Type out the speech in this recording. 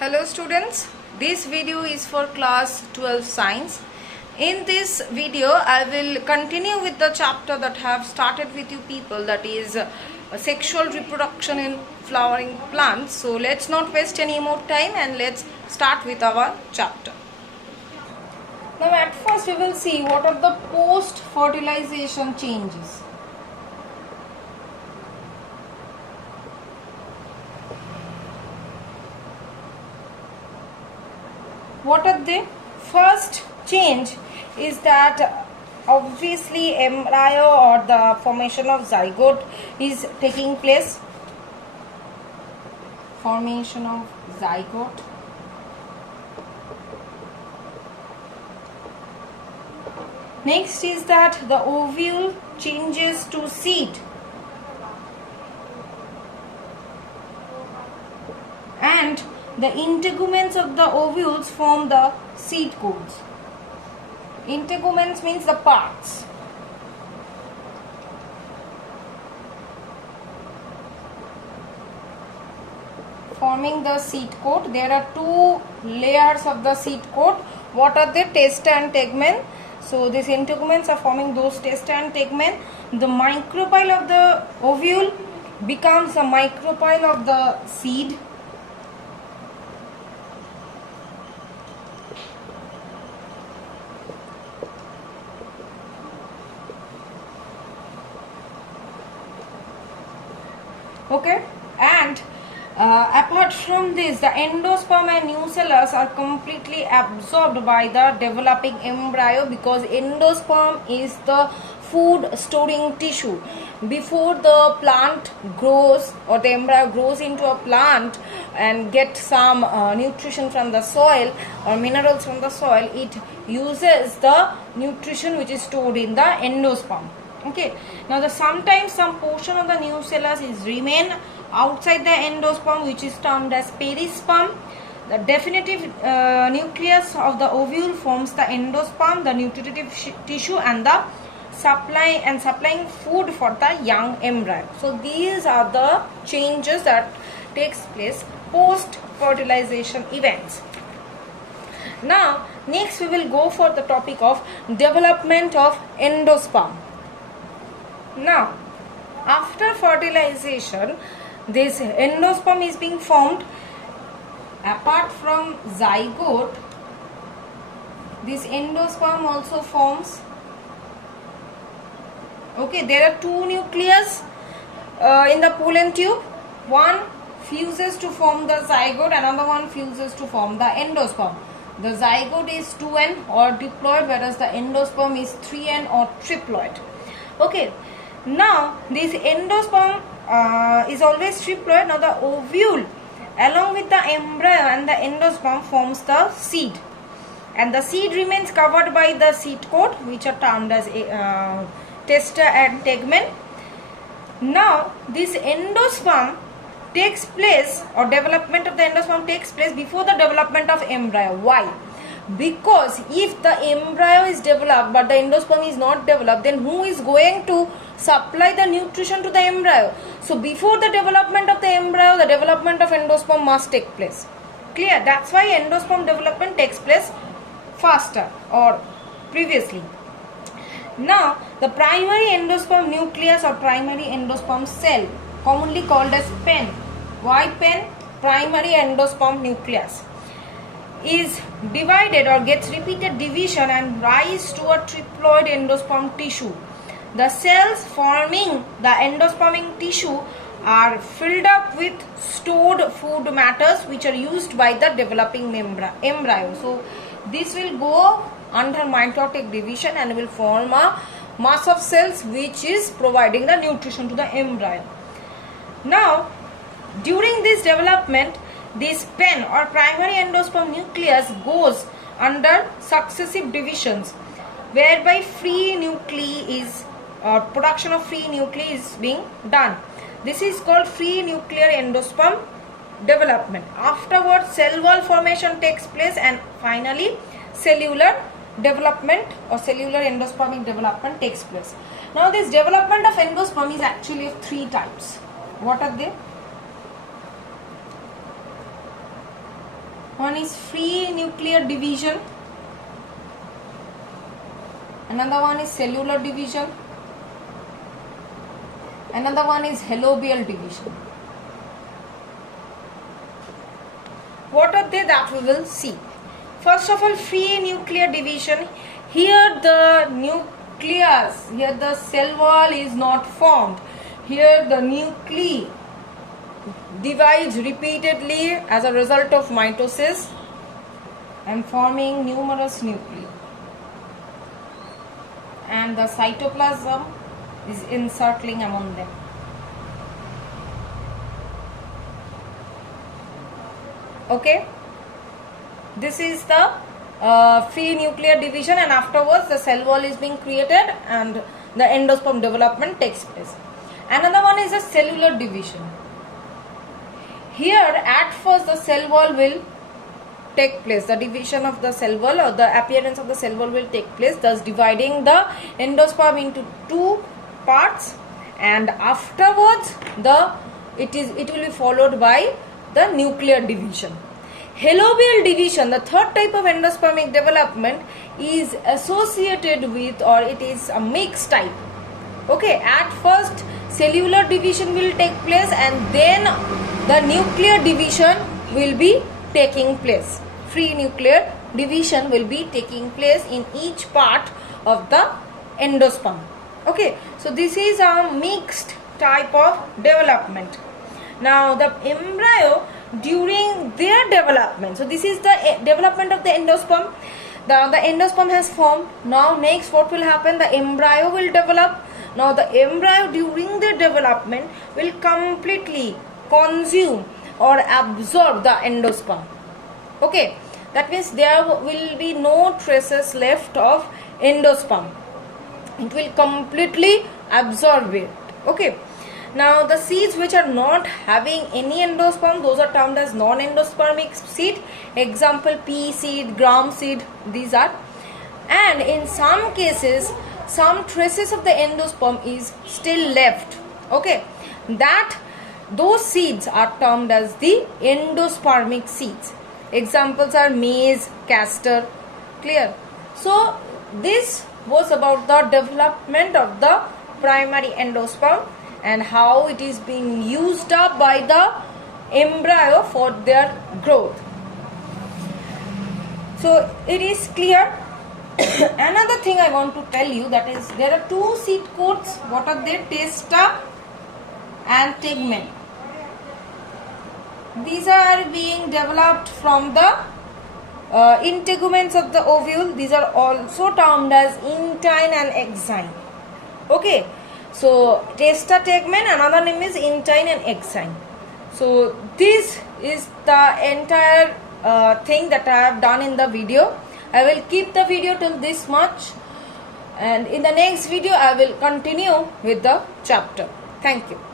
Hello students, this video is for class 12 science. In this video I will continue with the chapter that I have started with you people, that is sexual reproduction in flowering plants. So let's not waste any more time and let's start with our chapter. Now at first we will see what are the post fertilization changes. What are they? First change is that obviously embryo or the formation of zygote is taking place. Formation of zygote. Next is that the ovule changes to seed. And the integuments of the ovules form the seed codes. Integuments means the parts. Forming the seed coat. There are two layers of the seed coat. What are they? Testa and tegmen. So these integuments are forming those testa and tegmen. The micropyle of the ovule becomes a micropyle of the seed. Okay, and apart from this, the endosperm and nucellus are completely absorbed by the developing embryo, because endosperm is the food storing tissue. Before the plant grows or the embryo grows into a plant and get some nutrition from the soil or minerals from the soil, it uses the nutrition which is stored in the endosperm. Okay, now sometimes some portion of the nucellus is remain outside the endosperm, which is termed as perisperm. The definitive nucleus of the ovule forms the endosperm, the nutritive tissue, and the supplying food for the young embryo. So these are the changes that takes place post fertilization events. Now next we will go for the topic of development of endosperm. Now, after fertilization, this endosperm is being formed. Apart from zygote, this endosperm also forms. Okay, there are two nucleus in the pollen tube. One fuses to form the zygote, another one fuses to form the endosperm. The zygote is 2n or diploid, whereas the endosperm is 3n or triploid. Okay. Now this endosperm is always triploid. Now the ovule along with the embryo and the endosperm forms the seed, and the seed remains covered by the seed coat, which are termed as testa and tegmen. Now this endosperm takes place, or development of the endosperm takes place before the development of embryo. Why? Because if the embryo is developed but the endosperm is not developed, then who is going to supply the nutrition to the embryo? So before the development of the embryo, the development of endosperm must take place. Clear? That's why endosperm development takes place faster or previously. Now the primary endosperm nucleus or primary endosperm cell, commonly called as PEN. Why PEN? Primary endosperm nucleus, is divided or gets repeated division and rise to a triploid endosperm tissue. The cells forming the endospermic tissue are filled up with stored food matters which are used by the developing embryo. So this will go under mitotic division and will form a mass of cells which is providing the nutrition to the embryo. Now during this development, this PEN or primary endosperm nucleus goes under successive divisions, whereby free nuclei is production of free nuclei is being done. This is called free nuclear endosperm development. Afterwards, cell wall formation takes place, and finally cellular development or cellular endospermic development takes place. Now this development of endosperm is actually of three types. What are they? One is free nuclear division. Another one is cellular division. Another one is halobial division. What are they? That we will see. First of all, free nuclear division. Here the nucleus, here the cell wall is not formed. Here the nuclei divides repeatedly as a result of mitosis and forming numerous nuclei. And the cytoplasm is encircling among them. Okay, this is the free nuclear division, and afterwards the cell wall is being created and the endosperm development takes place. Another one is a cellular division. Here at first the cell wall will take place, the division of the cell wall or the appearance of the cell wall will take place, thus dividing the endosperm into two parts, and afterwards it will be followed by the nuclear division. Halobial division, the third type of endospermic development, is associated with, or it is a mixed type. Okay, at first cellular division will take place and then the nuclear division will be taking place. Free nuclear division will be taking place in each part of the endosperm. Okay, so this is a mixed type of development. Now the embryo during their development, so this is the development of the endosperm. The endosperm has formed. Now next what will happen? The embryo will develop. Now the embryo during their development will completely consume or absorb the endosperm. Okay, that means there will be no traces left of endosperm. It will completely absorb it. Okay, now the seeds which are not having any endosperm, those are termed as non-endospermic seed. Example, pea seed, gram seed, these are. And in some cases some traces of the endosperm is still left. Okay, those seeds are termed as the endospermic seeds. Examples are maize, castor. Clear? So this was about the development of the primary endosperm and how it is being used up by the embryo for their growth. So it is clear. Another thing I want to tell you, that is there are two seed coats. What are they? Testa and tegmen. These are being developed from the integuments of the ovule. These are also termed as intine and exine. Okay, so testa, tegmen, another name is intine and exine. So this is the entire thing that I have done in the video. I will keep the video till this much, and in the next video I will continue with the chapter. Thank you.